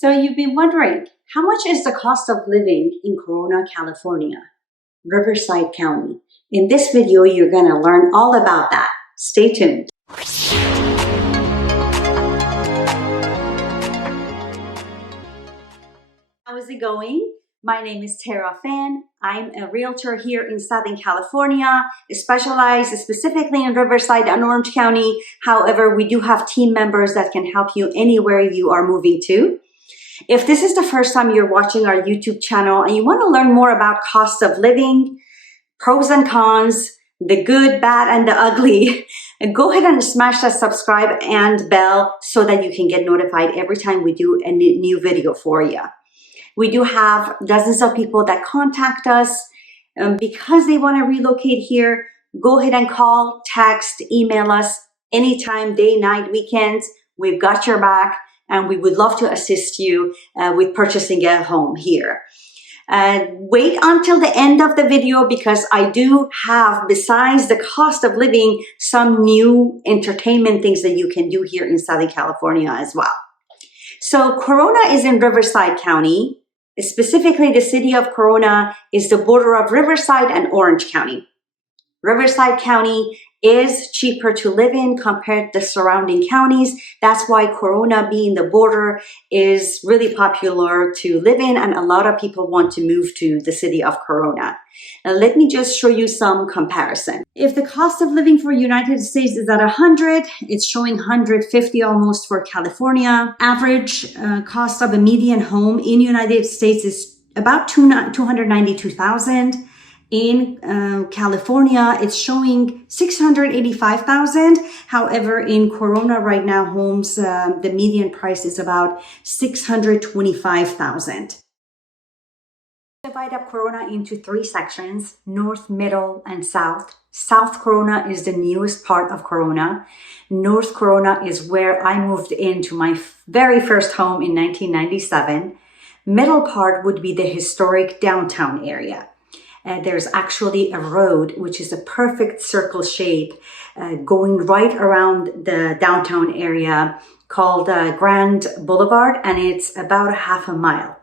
So you've been wondering, how much is the cost of living in Corona, California, Riverside County? In this video, you're going to learn all about that. Stay tuned. How is it going? My name is Tara Fan. I'm a realtor here in Southern California, specialized specifically in Riverside and Orange County. However, we do have team members that can help you anywhere you are moving to. If this is the first time you're watching our YouTube channel and you want to learn more about cost of living, pros and cons, the good, bad, and the ugly, go ahead and smash that subscribe and bell so that you can get notified every time we do a new video for you. We do have dozens of people that contact us because they want to relocate here. Go ahead and call, text, email us anytime, day, night, weekends. We've got your back. And we would love to assist you with purchasing a home here. Wait until the end of the video because I do have, besides the cost of living, some new entertainment things that you can do here in Southern California as well. So Corona is in Riverside County. Specifically, the city of Corona is the border of Riverside and Orange County. Riverside County is cheaper to live in compared to the surrounding counties. That's why Corona, being the border, is really popular to live in, and a lot of people want to move to the city of Corona. Now, let me just show you some comparison. If the cost of living for United States is at 100, it's showing 150 almost for California. Average cost of a median home in United States is about $292,000. In California, it's showing $685,000. However, in Corona right now, homes, the median price is about $625,000. Divide up Corona into three sections: North, Middle, and South. South Corona is the newest part of Corona. North Corona is where I moved into my very first home in 1997. Middle part would be the historic downtown area. There's actually a road, which is a perfect circle shape, going right around the downtown area called Grand Boulevard, and it's about a half a mile.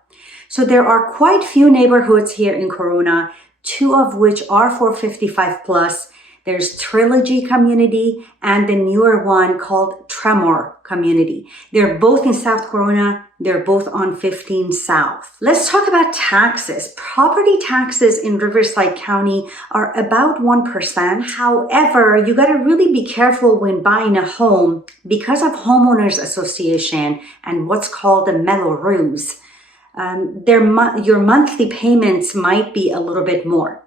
So there are quite few neighborhoods here in Corona, two of which are for 55 plus. There's Trilogy Community and the newer one called Tremor Community. They're both in South Corona. They're both on 15 South. Let's talk about taxes. Property taxes in Riverside County are about 1%. However, you got to really be careful when buying a home because of homeowners association and what's called the Mello-Roos. Your monthly payments might be a little bit more.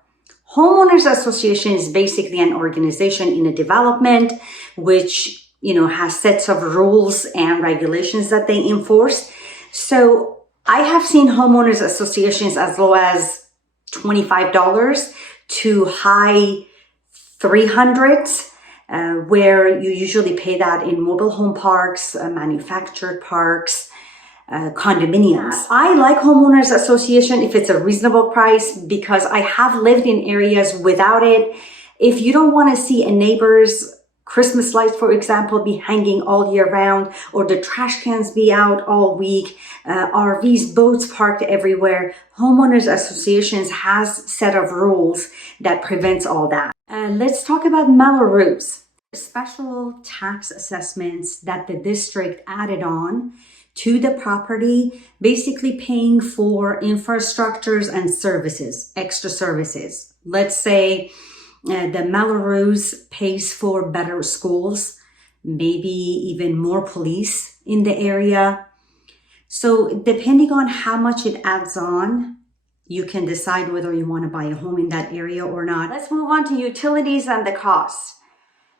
Homeowners Association is basically an organization in a development which, has sets of rules and regulations that they enforce. So I have seen homeowners associations as low as $25 to high 300s, where you usually pay that in mobile home parks, manufactured parks, condominiums. I like homeowners association if it's a reasonable price because I have lived in areas without it. If you don't want to see a neighbor's Christmas lights, for example, be hanging all year round, or the trash cans be out all week, RVs, boats parked everywhere, homeowners associations has set of rules that prevents all that. Let's talk about Mello-Roos. Special tax assessments that the district added on to the property, basically paying for infrastructures and services, extra services. Let's say the Mello-Roos pays for better schools, maybe even more police in the area. So depending on how much it adds on, you can decide whether you want to buy a home in that area or not. Let's move on to utilities and the costs.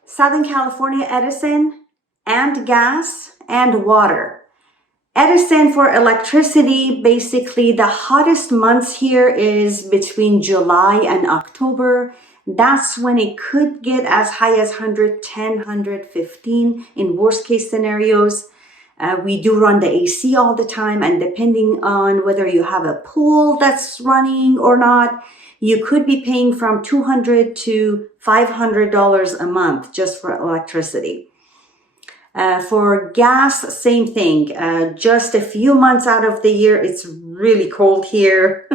Southern California Edison and gas and water. Edison for electricity, basically the hottest months here is between July and October. That's when it could get as high as 110, 115 in worst case scenarios. We do run the AC all the time, and depending on whether you have a pool that's running or not, you could be paying from $200 to $500 a month just for electricity. For gas, same thing. Just a few months out of the year, it's really cold here.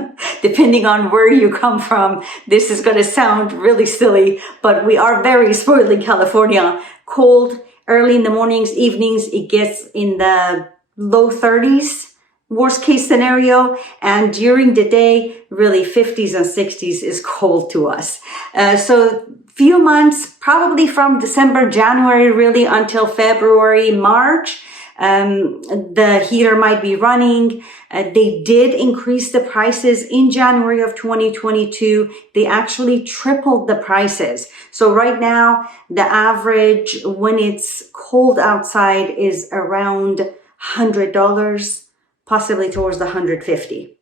Depending on where you come from, this is going to sound really silly, but we are very spoiled in California. Cold, early in the mornings, evenings, it gets in the low 30s, worst case scenario. And during the day, really 50s and 60s is cold to us. So few months, probably from December, January, really until February, March, the heater might be running. They did increase the prices in January of 2022. They actually tripled the prices. So right now, the average when it's cold outside is around $100, possibly towards the $150.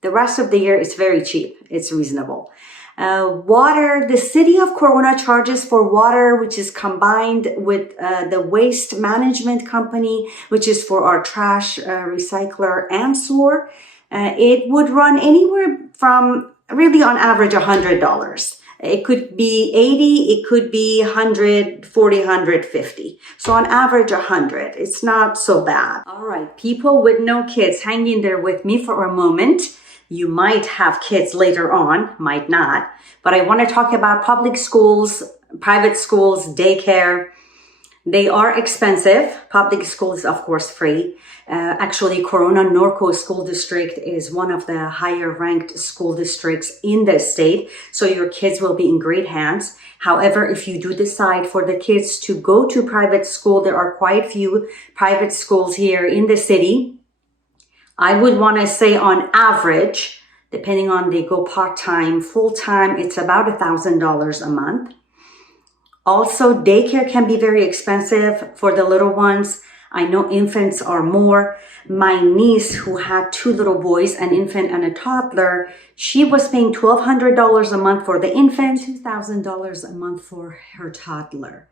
The rest of the year, it's very cheap. It's reasonable. Water, the city of Corona charges for water, which is combined with the waste management company, which is for our trash recycler and sewer. It would run anywhere from really on average $100. It could be 80, it could be 140, 150. So on average 100. It's not so bad. All right, people with no kids, hang in there with me for a moment. You might have kids later on, might not, but I want to talk about public schools, private schools, daycare. They are expensive. Public school is, of course, free. Actually, Corona Norco School District is one of the higher ranked school districts in the state. So your kids will be in great hands. However, if you do decide for the kids to go to private school, there are quite a few private schools here in the city. I would want to say on average, depending on they go part-time, full-time, it's about $1,000 a month. Also, daycare can be very expensive for the little ones. I know infants are more. My niece, who had two little boys, an infant and a toddler, she was paying $1,200 a month for the infant, $2,000 a month for her toddler.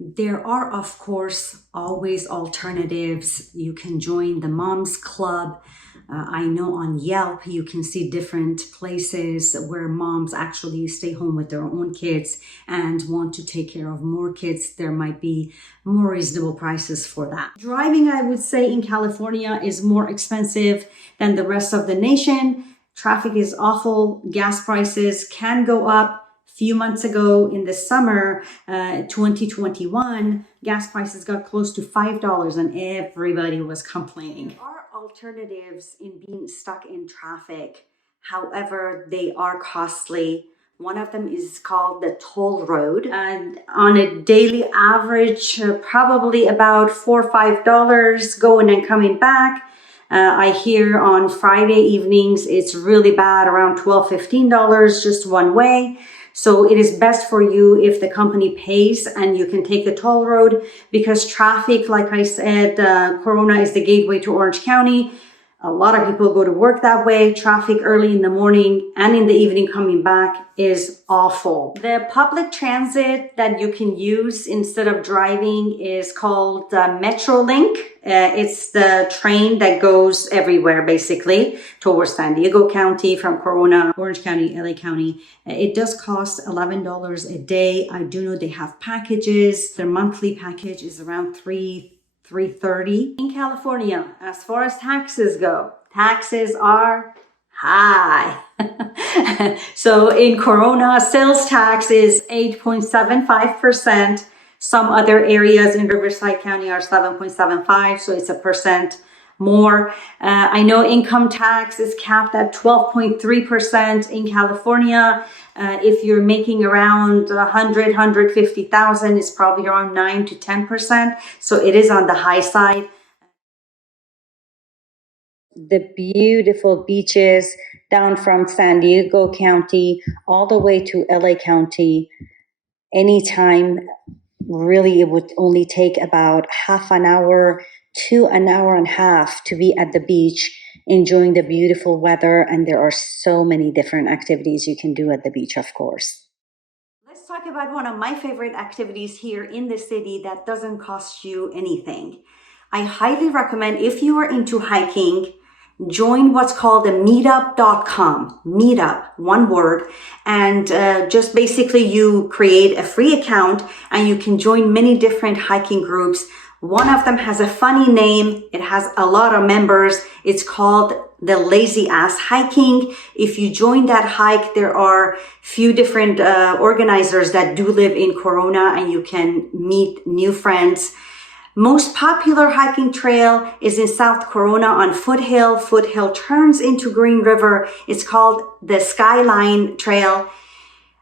There are, of course, always alternatives. You can join the Moms Club. I know on Yelp, you can see different places where moms actually stay home with their own kids and want to take care of more kids. There might be more reasonable prices for that. Driving, I would say, in California is more expensive than the rest of the nation. Traffic is awful. Gas prices can go up. Few months ago in the summer, 2021, gas prices got close to $5 and everybody was complaining. There are alternatives in being stuck in traffic. However, they are costly. One of them is called the toll road. And on a daily average, probably about $4 or $5 going and coming back. I hear on Friday evenings, it's really bad, around $12, $15 just one way. So it is best for you if the company pays and you can take the toll road, because traffic, like I said, Corona is the gateway to Orange County. A lot of people go to work that way. Traffic early in the morning and in the evening coming back is awful. The public transit that you can use instead of driving is called Metrolink. It's the train that goes everywhere, basically, towards San Diego County, from Corona, Orange County, LA County. It does cost $11 a day. I do know they have packages. Their monthly package is around $330. In California, as far as taxes go, taxes are high. So in Corona, sales tax is 8.75%. Some other areas in Riverside County are 7.75, so it's 1% more. I know income tax is capped at 12.3% in California. If you're making around 150,000, it's probably around 9 to 10%. So it is on the high side. The beautiful beaches down from San Diego County all the way to LA County. Anytime, really, it would only take about half an hour to an hour and a half to be at the beach enjoying the beautiful weather, and there are so many different activities you can do at the beach, of course. Let's talk about one of my favorite activities here in the city that doesn't cost you anything. I highly recommend, if you are into hiking, join what's called a meetup.com. Meetup, one word. And just basically you create a free account and you can join many different hiking groups. One of them has a funny name. It has a lot of members. It's called the Lazy Ass Hiking. If you join that hike, there are few different organizers that do live in Corona, and you can meet new friends. Most popular hiking trail is in South Corona on Foothill. Foothill turns into Green River. It's called the Skyline Trail.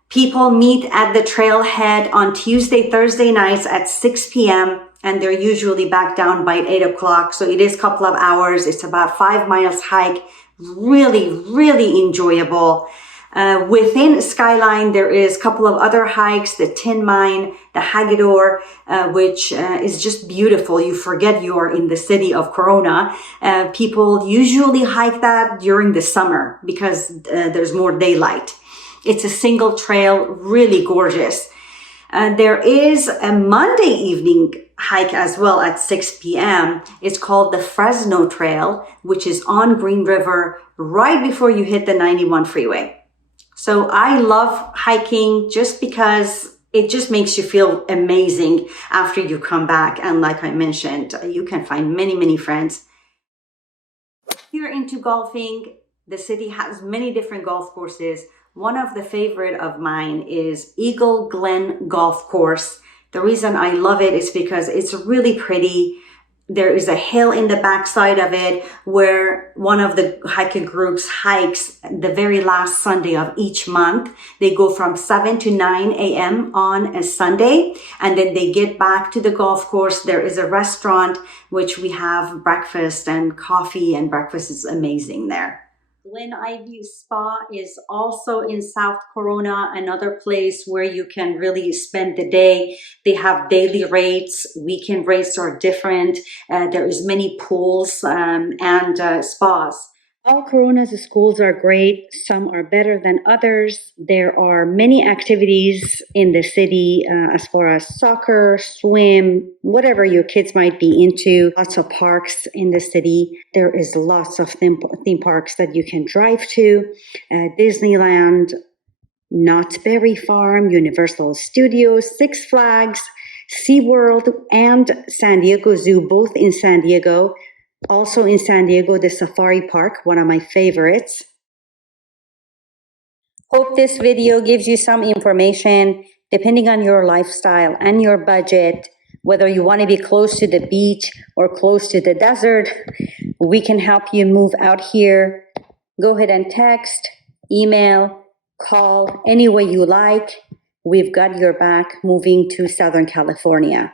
People meet at the trailhead on Tuesday, Thursday nights at 6 p.m. and they're usually back down by 8 o'clock. So it is a couple of hours. It's about 5 miles hike. Really, really enjoyable. Within Skyline, there is a couple of other hikes, the Tin Mine, the Hagador, which is just beautiful. You forget you are in the city of Corona. People usually hike that during the summer because there's more daylight. It's a single trail, really gorgeous. There is a Monday evening hike as well at 6 p.m. It's called the Fresno Trail, which is on Green River right before you hit the 91 freeway. So I love hiking just because it just makes you feel amazing after you come back. And like I mentioned, you can find many, many friends. If you're into golfing, the city has many different golf courses. One of the favorite of mine is Eagle Glen Golf Course. The reason I love it is because it's really pretty. There is a hill in the backside of it where one of the hiking groups hikes the very last Sunday of each month. They go from 7 to 9 a.m. on a Sunday, and then they get back to the golf course. There is a restaurant which we have breakfast and coffee, and breakfast is amazing there. Glen Iview Spa is also in South Corona, another place where you can really spend the day. They have daily rates, weekend rates are different. There is many pools and spas. All Corona's schools are great. Some are better than others. There are many activities in the city as far as soccer, swim, whatever your kids might be into. Lots of parks in the city. There is lots of theme parks that you can drive to. Disneyland, Knott's Berry Farm, Universal Studios, Six Flags, SeaWorld, and San Diego Zoo, both in San Diego. Also in San Diego, the Safari Park, one of my favorites. Hope this video gives you some information depending on your lifestyle and your budget, whether you want to be close to the beach or close to the desert. We can help you move out here. Go ahead and text, email, call, any way you like. We've got your back moving to Southern California.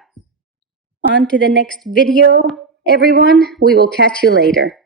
On to the next video. Everyone, we will catch you later.